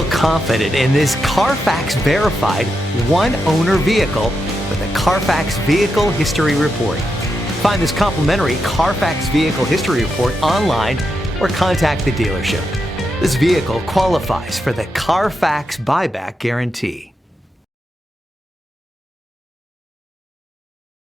Feel confident in this Carfax verified one-owner vehicle with a Carfax Vehicle History Report. Find this complimentary Carfax Vehicle History Report online or contact the dealership. This vehicle qualifies for the Carfax Buyback Guarantee.